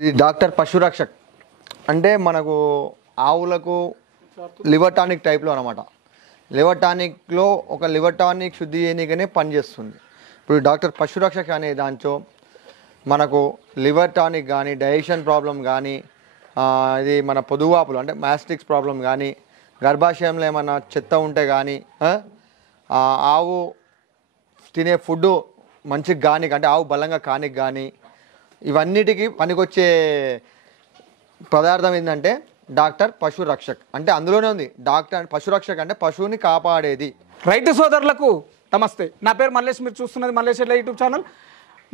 ఇది డాక్టర్ పశురక్షక్ అంటే మనకు ఆవులకు లివర్ టానిక్ టైప్లో అనమాట. లివర్ టానిక్లో ఒక లివర్ టానిక్ శుద్ధి చేయడానికనే పనిచేస్తుంది. ఇప్పుడు డాక్టర్ పశురక్షక్ అనే దాంట్లో మనకు లివర్ టానిక్ కానీ, డైజెషన్ ప్రాబ్లం కానీ, ఇది మన పొదువాపులు అంటే మ్యాస్టిక్స్ ప్రాబ్లం కానీ, గర్భాశయంలో ఏమైనా చెత్త ఉంటే కానీ, ఆవు తినే ఫుడ్ మంచిగా కానీ అంటే ఆవు బలంగా కానికి కానీ, ఇవన్నిటికీ పనికొచ్చే పదార్థం ఏంటంటే డాక్టర్ పశురక్షక్. అంటే అందులోనే ఉంది డాక్టర్ పశురక్షక్ అంటే పశువుని కాపాడేది. రైతు సోదరులకు నమస్తే. నా పేరు మల్లేష్. మీరు చూస్తున్నది మల్లేష్ ఎడ్ల యూట్యూబ్ ఛానల్.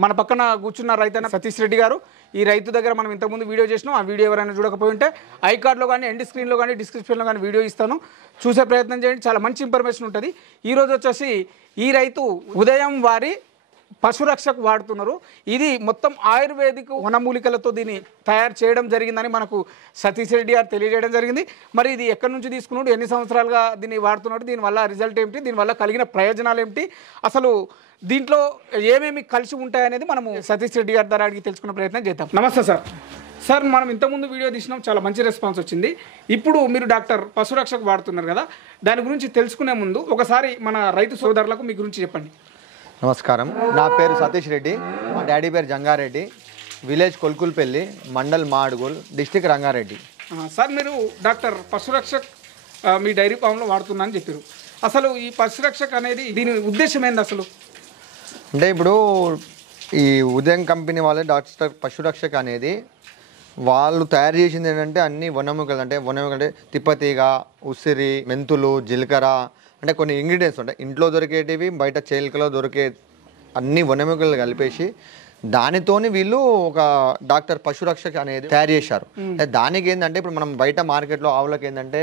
మన పక్కన కూర్చున్న రైతైన సతీష్ రెడ్డి గారు. ఈ రైతు దగ్గర మనం ఇంతకుముందు వీడియో చేసినాం. ఆ వీడియో ఎవరైనా చూడకపోయి ఉంటే ఐకార్డ్లో కానీ, ఎండ్ స్క్రీన్లో కానీ, డిస్క్రిప్షన్లో కానీ వీడియో ఇస్తాను, చూసే ప్రయత్నం చేయండి. చాలా మంచి ఇన్ఫర్మేషన్ ఉంటుంది. ఈరోజు వచ్చేసి ఈ రైతు ఉదయం వారి పశురక్షకు వాడుతున్నారు. ఇది మొత్తం ఆయుర్వేదిక్ వనమూలికలతో దీన్ని తయారు చేయడం జరిగిందని మనకు సతీష్ రెడ్డి గారు తెలియజేయడం జరిగింది. మరి ఇది ఎక్కడి నుంచి తీసుకున్నాడు, ఎన్ని సంవత్సరాలుగా దీన్ని వాడుతున్నాడు, దీనివల్ల రిజల్ట్ ఏమిటి, దీనివల్ల కలిగిన ప్రయోజనాలు ఏమిటి, అసలు దీంట్లో ఏమేమి కలిసి ఉంటాయనేది మనము సతీష్ రెడ్డి గారి ద్వారా అడిగి తెలుసుకునే ప్రయత్నం చేద్దాం. నమస్తే సార్. సార్, మనం ఇంతకుముందు వీడియో తీసినాం, చాలా మంచి రెస్పాన్స్ వచ్చింది. ఇప్పుడు మీరు డాక్టర్ పశురక్షకు వాడుతున్నారు కదా, దాని గురించి తెలుసుకునే ముందు ఒకసారి మన రైతు సోదరులకు మీ గురించి చెప్పండి. నమస్కారం, నా పేరు సతీష్ రెడ్డి, మా డాడీ పేరు Jangareddy, village Kolkulpally, mandal Madugul, district Rangareddy. Sir, మీరు డాక్టర్ పశురక్షక్ మీ డైరీ ఫామ్లో వాడుతున్నా అని చెప్పారు. అసలు ఈ పశురక్షక్ అనేది దీని ఉద్దేశం ఏంది అసలు? అంటే ఇప్పుడు ఈ ఉదయం కంపెనీ వాళ్ళే డాక్టర్ పశురక్షక్ అనేది వాళ్ళు తయారు చేసింది ఏంటంటే అన్ని వనముకలు. అంటే వనముకలు అంటే తిప్పతీగ, ఉసిరి, మెంతులు, జీలకర్ర, అంటే కొన్ని ఇంగ్రీడియంట్స్ ఉంటాయి ఇంట్లో దొరికేటివి, బయట చేలికలో దొరికే అన్ని వనముకలు కలిపేసి దానితోని వీళ్ళు ఒక డాక్టర్ పశురక్షక్ అనేది తయారు చేశారు. దానికి ఏంటంటే ఇప్పుడు మనం బయట మార్కెట్లో ఆవులకు ఏంటంటే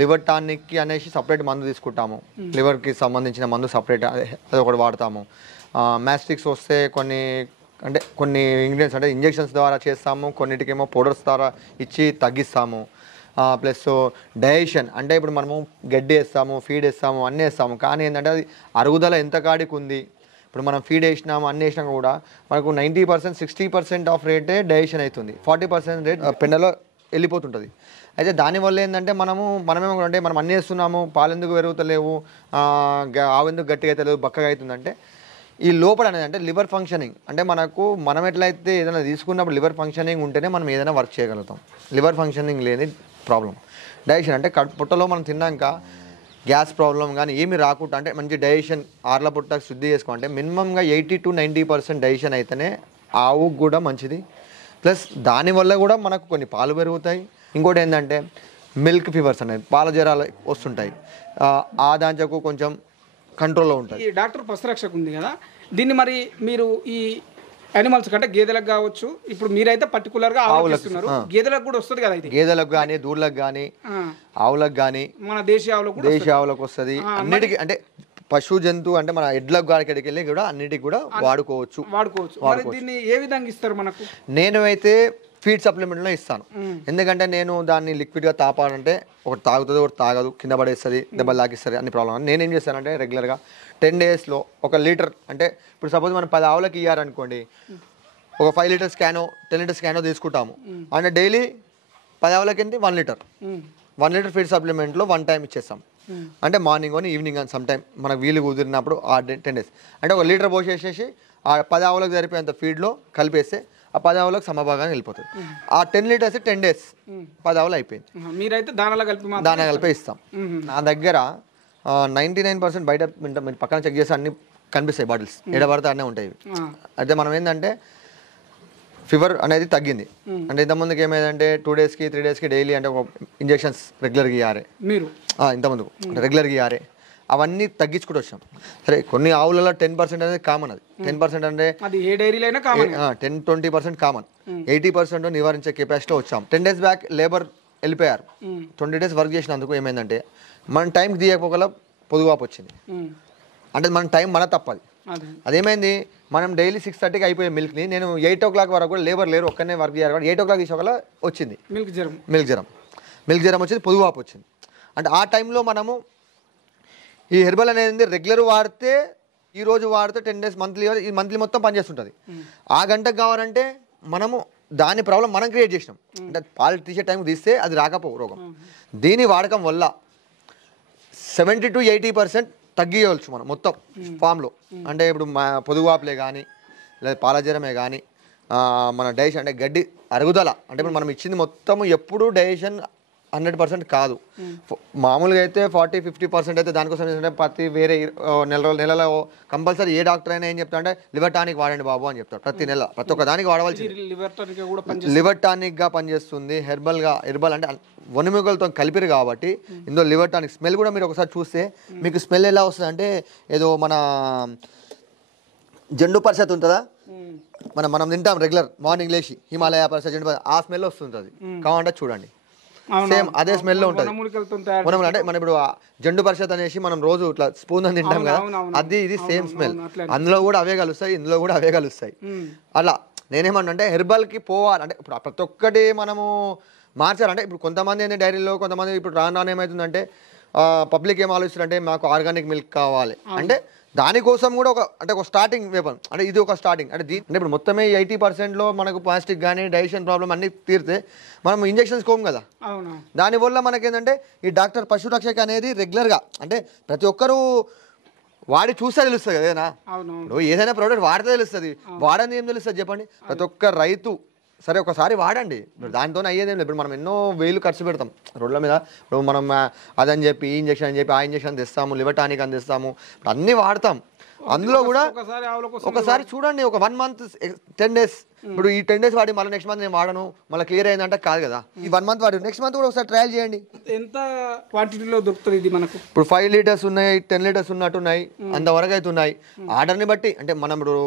లివర్ టానిక్కి అనేసి సపరేట్ మందు తీసుకుంటాము, లివర్కి సంబంధించిన మందు సపరేట్ అది ఒకటి వాడతాము. మ్యాస్టిక్స్ వస్తే కొన్ని ఇంగ్రీడియంట్స్ అంటే ఇంజెక్షన్స్ ద్వారా చేస్తాము, కొన్నిటికేమో పౌడర్స్ ద్వారా ఇచ్చి తగ్గిస్తాము. ప్లస్ డైజెషన్ అంటే ఇప్పుడు మనము గడ్డి వేస్తాము, ఫీడ్ వేస్తాము, అన్నీ వేస్తాము, కానీ ఏంటంటే అది అరుగుదల ఎంత కాడికి ఉంది. ఇప్పుడు మనం ఫీడ్ వేసినాము, అన్నీ వేసినా కూడా మనకు 90%, 60% ఆఫ్ రేటే డైజెషన్ అవుతుంది, 40% రేట్ పెండలో వెళ్ళిపోతుంటుంది. అయితే దానివల్ల ఏంటంటే మనమేమో అంటే మనం అన్నీ వేస్తున్నాము, పాలు ఎందుకు పెరుగుతలేవు, ఆవు ఎందుకు గట్టిగా అవుతలేవు, బక్కగా అవుతుందంటే ఈ లోపల అనేది అంటే లివర్ ఫంక్షనింగ్. అంటే మనం ఎట్లయితే ఏదైనా తీసుకున్నప్పుడు లివర్ ఫంక్షనింగ్ ఉంటేనే మనం ఏదైనా వర్క్ చేయగలుగుతాం. లివర్ ఫంక్షనింగ్ లేని ప్రాబ్లం. డైజెషన్ అంటే పుట్టలో మనం తిన్నాక గ్యాస్ ప్రాబ్లం కానీ ఏమి రాకుండా అంటే మంచి డైజెషన్ ఆర్ల పుట్ట శుద్ధి చేసుకోవాలంటే మినిమంగా 80 to 90% డైజెషన్ అయితేనే ఆవుకు కూడా మంచిది. ప్లస్ దానివల్ల కూడా మనకు కొన్ని పాలు పెరుగుతాయి. ఇంకోటి ఏంటంటే మిల్క్ ఫీవర్స్ అనేది పాల జ్వరాలు వస్తుంటాయి, ఆ దాంట్లో కొంచెం కంట్రోల్లో ఉంటుంది. ఈ డాక్టర్ పశురక్షక్ ఉంది కదా, దీన్ని మరి మీరు ఈ యానిమల్స్ కంటే గేదెలకు కావచ్చు, ఇప్పుడు మీరైతే పర్టికులర్గా ఆవులకు, గేదెలకు కూడా వస్తుంది కదా, ఇది గేదెలకు కానీ, దూడలకు కానీ, ఆవులకు కానీ, మన దేశీయ ఆవులకు వస్తుంది. అన్నిటికీ అంటే పశు జంతువు అంటే మన ఎడ్లకు గాడికి వెళ్ళి కూడా అన్నిటికి కూడా వాడుకోవచ్చు. దీన్ని ఏ విధంగా ఇస్తారు మనకు? నేను అయితే ఫీడ్ సప్లిమెంట్లో ఇస్తాను. ఎందుకంటే నేను దాన్ని లిక్విడ్గా తాపాలంటే ఒకటి తాగుతుంది, ఒకటి తాగదు, కింద పడేస్తుంది, దెబ్బలు తాకిస్తుంది, అన్ని ప్రాబ్లం. నేనేం చేస్తానంటే రెగ్యులర్గా 10 daysలో 1 లీటర్ అంటే ఇప్పుడు సపోజ్ మనం 10 ఆవులకి ఇవ్వాలనుకోండి, ఒక 5 లీటర్స్ క్యానో, 10 లీటర్స్ క్యానో తీసుకుంటాము. అంటే డైలీ 10 ఆవులకి ఏంటి 1 లీటర్, 1 లీటర్ ఫీడ్ సప్లిమెంట్లో 1 టైం ఇచ్చేస్తాం. అంటే మార్నింగ్ అని ఈవినింగ్ అని సమ్ టైం మనకు వీలు కుదిరినప్పుడు ఆ 10 days అంటే 1 లీటర్ పోసేసేసి ఆ 10 ఆవులకు సరిపోయేంత ఫీడ్లో కలిపేస్తే ఆ 10 ఆవులకు సమభాగాన్ని వెళ్ళిపోతుంది. ఆ 10 లీటర్స్ 10 days 10 ఆవులు అయిపోయింది. మీరైతే దానా కలిపే ఇస్తాం. నా దగ్గర 99% బయట పక్కన చెక్ చేసి అన్ని కనిపిస్తాయి, బాటిల్స్ ఎడబడితే అన్నీ ఉంటాయి. అయితే మనం ఏంటంటే ఫీవర్ అనేది తగ్గింది అంటే ఇంతకుముందుకు ఏమైందంటే 2 daysకి 3 daysకి డైలీ అంటే ఒక ఇంజెక్షన్స్ రెగ్యులర్గా ఇవ్వాలి మీరు, ఇంతకుముందుకు అంటే రెగ్యులర్గా ఇవ్వాలి, అవన్నీ తగ్గించుకుంటూ వచ్చాం. సరే కొన్ని ఆవులలో 10% అనేది కామన్, అది 10% అంటే 10-20% కామన్, 80% నివారించే కెపాసిటీలో వచ్చాం. 10 days బ్యాక్ లేబర్ వెళ్ళిపోయారు. 20 days వర్క్ చేసినందుకు ఏమైందంటే మనం టైంకి తీయకపోగల పొదువాపు వచ్చింది. అంటే మన టైం మన తప్పది. అదేమైంది, మనం డైలీ 6:30కి అయిపోయే మిల్క్ని నేను 8 o'clock వరకు కూడా లేబర్ లేరు, ఒక్కనే వర్క్ చేయాలి కాబట్టి 8 o'clock తీసుకోగల వచ్చింది మిల్క్ జ్వరం వచ్చింది, పొదువాపు వచ్చింది. అంటే ఆ టైంలో మనము ఈ హెర్బల్ అనేది రెగ్యులర్ వాడితే, ఈరోజు వాడితే 10 days మంత్లీ మొత్తం పనిచేస్తుంటుంది. ఆ గంటకు కావాలంటే మనము దాని ప్రాబ్లం మనం క్రియేట్ చేసినాం. అంటే పాలు తీసే టైంకి తీస్తే అది రాకపోవు రోగం. దీని వాడకం వల్ల 70 to 80% తగ్గియవచ్చు మనం మొత్తం ఫామ్లో. అంటే ఇప్పుడు పొదుగువాపులే కానీ లేదా పాలజరమే కానీ మన డైజెషన్ అంటే గడ్డి అరుగుదల అంటే ఇప్పుడు మనం ఇచ్చింది మొత్తం ఎప్పుడు డైజెషన్ 100% కాదు. మామూలుగా అయితే 40-50% అయితే దానికోసం ఏంటంటే ప్రతి వేరే నెలలో కంపల్సరీ ఏ డాక్టర్ అయినా ఏం చెప్తా అంటే లివర్ టానిక్ వాడండి బాబు అని చెప్తాడు. ప్రతి ఒక్క దానికి వాడవలసింది. లివర్ టానిక్గా పనిచేస్తుంది. హెర్బల్ అంటే వనముగలతో కలిపిరు కాబట్టి ఇందులో లివర్ టానిక్ స్మెల్ కూడా మీరు ఒకసారి చూస్తే మీకు స్మెల్ ఎలా వస్తుంది అంటే ఏదో మన జండు పరిషత్ ఉంటుందా, మనం తింటాం రెగ్యులర్ మార్నింగ్ లేచి హిమాలయ పరిషత్ జండు ఆ స్మెల్ వస్తుంటుంది. కావాలంటే చూడండి సేమ్ అదే స్మెల్ ఉంటుంది. అంటే మనం ఇప్పుడు జండు పరిషత్ అనేసి మనం రోజు ఇట్లా స్పూన్ అని తింటాం కదా, అది ఇది సేమ్ స్మెల్. అందులో కూడా అవే కలుస్తాయి, ఇందులో కూడా అవే కలుస్తాయి. అలా నేనేమన్నా హెర్బల్కి పోవాలి అంటే ఇప్పుడు ప్రతి ఒక్కటి మనము మార్చాలంటే ఇప్పుడు కొంతమంది ఏంటంటే డైరీలో కొంతమంది ఇప్పుడు రాను ఏమవుతుందంటే పబ్లిక్ ఏం ఆలోచిస్తారంటే మాకు ఆర్గానిక్ మిల్క్ కావాలి అంటే దానికోసం కూడా ఒక స్టార్టింగ్ వేపన్ అంటే ఇది ఒక స్టార్టింగ్ అంటే అంటే ఇప్పుడు మొత్తమే 80%లో మనకు ప్లాస్టిక్ కానీ డైజెషన్ ప్రాబ్లం అన్నీ తీరితే మనం ఇంజెక్షన్స్ కోము కదా. దానివల్ల మనకేంటంటే ఈ డాక్టర్ పశురక్షక అనేది రెగ్యులర్గా అంటే ప్రతి ఒక్కరూ వాడి చూస్తే తెలుస్తుంది కదేనా. ఇప్పుడు ఏదైనా ప్రోడక్ట్ వాడితే తెలుస్తుంది, వాడని ఏం తెలుస్తుంది చెప్పండి. ప్రతి ఒక్క రైతు సరే ఒకసారి వాడండి, దాంతో అయ్యేదేం లేదు. ఇప్పుడు మనం ఎన్నో వేలు ఖర్చు పెడతాం రోడ్ల మీద. ఇప్పుడు మనం అదని చెప్పి ఈ ఇంజక్షన్ అని చెప్పి ఆ ఇంజక్షన్ తెస్తాము, లివర్ టానిక్ అని తెస్తాము, ఇప్పుడు అన్నీ వాడతాం. అందులో కూడా ఒకసారి చూడండి ఒక 1 month 10 days ఇప్పుడు ఈ 10 days వాడి మళ్ళీ నెక్స్ట్ మంత్ నేను వాడను మళ్ళీ క్లియర్ అయిందంటే కాదు కదా. ఈ 1 month వాడి నెక్స్ట్ మంత్ కూడా ఒకసారి ట్రయల్ చేయండి. ఎంత క్వాంటిటీలో దొరుకుతుంది ఇది మనకు? ఇప్పుడు 5 liters ఉన్నాయి, 10 liters ఉన్నట్టున్నాయి, అంతవరకు అయితే ఉన్నాయి. ఆర్డర్ని బట్టి అంటే మనం ఇప్పుడు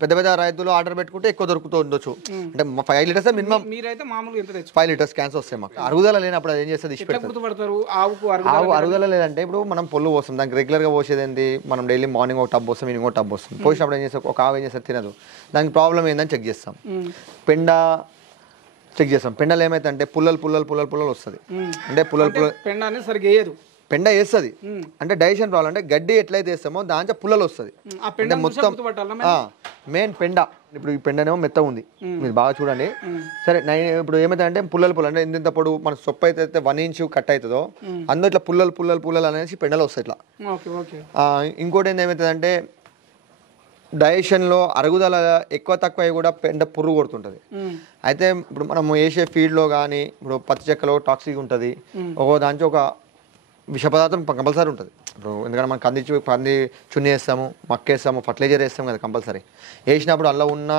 పెద్ద పెద్ద రైతులు ఆర్డర్ పెట్టుకుంటే ఎక్కువ దొరుకుతూ ఉండొచ్చు. అంటే 5 liters మినిమం. మీరైతే మామూలుగా ఎంత తెచ్చు? 5 liters క్యాన్స్ వస్తాయి మాకు. అరుగుదల లేనప్పుడు అది ఏం చేస్తుంది ఆవు అరుగుదల లేదంటే ఇప్పుడు మనం పొల్లు పోస్తాం, దానికి రెగ్యులర్గా పోసేది ఏంటి మనం డైలీ మార్నింగ్ ఒక టబ్ పోస్తాం, ఈవినింగ్ ఒక టబ్ పోస్తాం. పోసినప్పుడు ఏం చేస్తాం ఒక ఆవు ఏం చేస్తారు తినదు, దానికి ప్రాబ్లం ఏందని చెక్ చేస్తాం. పెండ చెక్ చేస్తాం. పెండలు ఏమైతే అంటే పుల్లలు వస్తుంది. అంటే పెండ అనేది సరిగ్గా వేయదు, పెండ వేస్తుంది అంటే డైజెషన్ ప్రాబ్లం. అంటే గడ్డి ఎట్లయితే వేస్తామో దాంట్లో పుల్లలు వస్తుంది. అంటే మొత్తం మెయిన్ పెండ. ఇప్పుడు ఈ పెండనేమో మెత్త ఉంది, మీరు బాగా చూడండి. సరే ఇప్పుడు ఏమైతే అంటే పుల్లలు అంటే ఇంత పొడుగు మన సొప్పు అయితే 1 inch కట్ అవుతుందో అందులో ఇట్లా పుల్లలు అనేసి పెండలు వస్తాయి ఇట్లా. ఇంకోటి ఏమవుతుంది అంటే డైజెషన్లో అరుగుదల ఎక్కువ తక్కువ కూడా పెండ పురుగు కొడుతుంటుంది. అయితే ఇప్పుడు మనం వేసే ఫీడ్లో కానీ ఇప్పుడు పత్తి చెక్కలో టాక్సిక్ ఉంటుంది, ఒక దాంట్లో ఒక విష పదార్థం కంపల్సరీ ఉంటుంది. ఇప్పుడు ఎందుకంటే మనం పంది చున్ని వేస్తాము, మక్కేస్తాము, ఫర్టిలైజర్ వేస్తాము కదా కంపల్సరీ. వేసినప్పుడు అందులో ఉన్న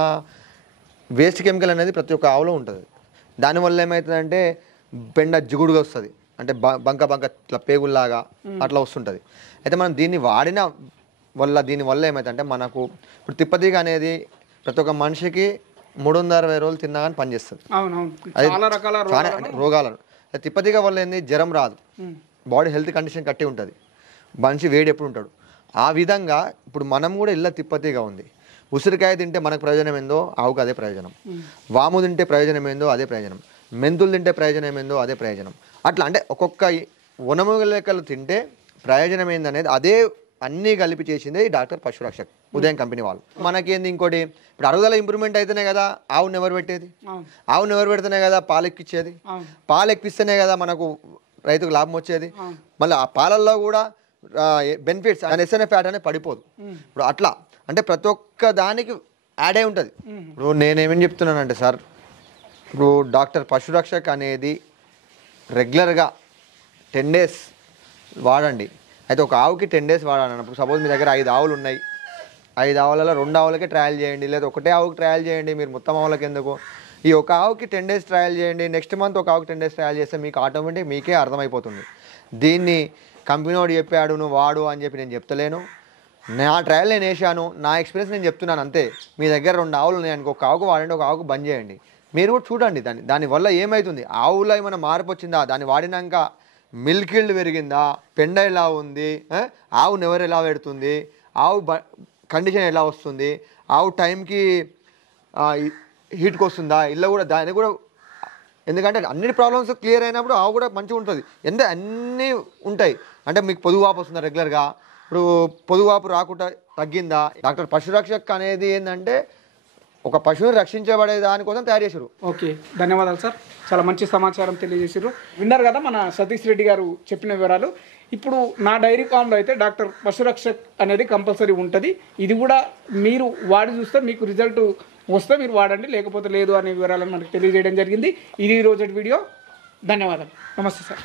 వేస్ట్ కెమికల్ అనేది ప్రతి ఒక్క ఆవులో ఉంటుంది. దానివల్ల ఏమవుతుందంటే పెండ జిగుడుగా వస్తుంది, అంటే బంక ఇట్లా పేగుల్లాగా అట్లా వస్తుంటుంది. అయితే మనం దీన్ని వాడిన దీనివల్ల ఏమవుతుందంటే మనకు ఇప్పుడు తిప్పతీగ అనేది ప్రతి ఒక్క మనిషికి 360 రోజులు తిన్నా కానీ పనిచేస్తుంది. చాలా రోగాలను తిప్పతీగ వల్ల ఏంది జ్వరం రాదు, బాడీ హెల్త్ కండిషన్ కట్టి ఉంటుంది, మనిషి వేడి ఎప్పుడు ఉంటాడు. ఆ విధంగా ఇప్పుడు మనం కూడా ఇళ్ళ తిప్పతీగా ఉంది. ఉసిరికాయ తింటే మనకు ప్రయోజనం ఏందో ఆవుకు అదే ప్రయోజనం, వాము తింటే ప్రయోజనం ఏందో అదే ప్రయోజనం, మెంతులు తింటే ప్రయోజనం ఏందో అదే ప్రయోజనం. అట్లా అంటే ఒక్కొక్క వనమూలికలు తింటే ప్రయోజనం ఏందనేది అదే అన్నీ కలిపి చేసిందే ఈ డాక్టర్ పశురక్షక్ ఉదయం కంపెనీ వాళ్ళు. మనకేంది ఇంకోటి ఇప్పుడు అరుగుదల ఇంప్రూవ్మెంట్ అయితేనే కదా ఆవును ఎవరు పెట్టేది, ఆవును ఎవరు పెడితేనే కదా పాలు ఎక్కిచ్చేది, పాలు ఎక్కిస్తేనే కదా మనకు రైతుకు లాభం వచ్చేది. మళ్ళీ ఆ పాలల్లో కూడా బెనిఫిట్స్ ఎస్ఎన్ఎఫ్ ఫ్యాట్ అనేది పడిపోదు. ఇప్పుడు అట్లా అంటే ప్రతి ఒక్క దానికి యాడ్ అయి ఉంటుంది. ఇప్పుడు నేనేమేం చెప్తున్నానంటే సార్, ఇప్పుడు డాక్టర్ పశురక్షక్ అనేది రెగ్యులర్గా 10 days వాడండి. అయితే ఒక ఆవుకి 10 days వాడాలన్నప్పుడు సపోజ్ మీ దగ్గర 5 ఆవులు ఉన్నాయి, 5 ఆవులలో 2 ఆవులకే ట్రయల్ చేయండి, లేదా ఒకటే ఆవుకి ట్రయల్ చేయండి. మీరు మొత్తం ఆవులకి ఎందుకు? ఈ ఒక ఆవుకి 10 days ట్రయల్ చేయండి, నెక్స్ట్ మంత్ ఒక ఆవుకి 10 days ట్రయల్ చేస్తే మీకు ఆటోమేటిక్ మీకే అర్థమైపోతుంది. దీన్ని కంపెనీ వాడు చెప్పాడు నువ్వు వాడు అని చెప్పి నేను చెప్తలేను. నా ట్రయల్ నేను వేసాను, నా ఎక్స్పీరియన్స్ నేను చెప్తున్నాను అంతే. మీ దగ్గర 2 ఆవులు ఉన్నాయి అనుకో, ఒక ఆవుకు వాడండి, ఒక ఆవుకు బంద్ చేయండి. మీరు కూడా చూడండి దానివల్ల ఏమవుతుంది, ఆవులో ఏమైనా మార్పు వచ్చిందా, దాన్ని వాడినాక మిల్క్ ఈల్డ్ పెరిగిందా, పెండ ఎలా ఉంది, ఆవు నెవరు ఎలా పెడుతుంది, ఆవు కండిషన్ ఎలా వస్తుంది, ఆవు టైంకి హీట్కి వస్తుందా, ఇలా కూడా దాన్ని కూడా. ఎందుకంటే అన్ని ప్రాబ్లమ్స్ క్లియర్ అయినప్పుడు ఆవు కూడా మంచిగా ఉంటుంది. అన్నీ ఉంటాయి. అంటే మీకు పొదుగువాపు వస్తుందా రెగ్యులర్గా, ఇప్పుడు పొదుగువాపు రాకుండా తగ్గిందా. డాక్టర్ పశురక్షక్ అనేది ఏంటంటే ఒక పశువుని రక్షించబడే దానికోసం తయారు చేశారు. ఓకే, ధన్యవాదాలు సార్, చాలా మంచి సమాచారం తెలియజేసారు. విన్నారు కదా మన సతీష్ రెడ్డి గారు చెప్పిన వివరాలు. ఇప్పుడు నా డైరీ ఫామ్లో అయితే డాక్టర్ పశురక్షక్ అనేది కంపల్సరీ ఉంటుంది. ఇది కూడా మీరు వాడి చూస్తే మీకు రిజల్ట్ వస్తే మీరు వాడండి, లేకపోతే లేదు అనే వివరాలను మనకు తెలియజేయడం జరిగింది. ఇది ఈరోజు వీడియో. ధన్యవాదాలు. నమస్తే సార్.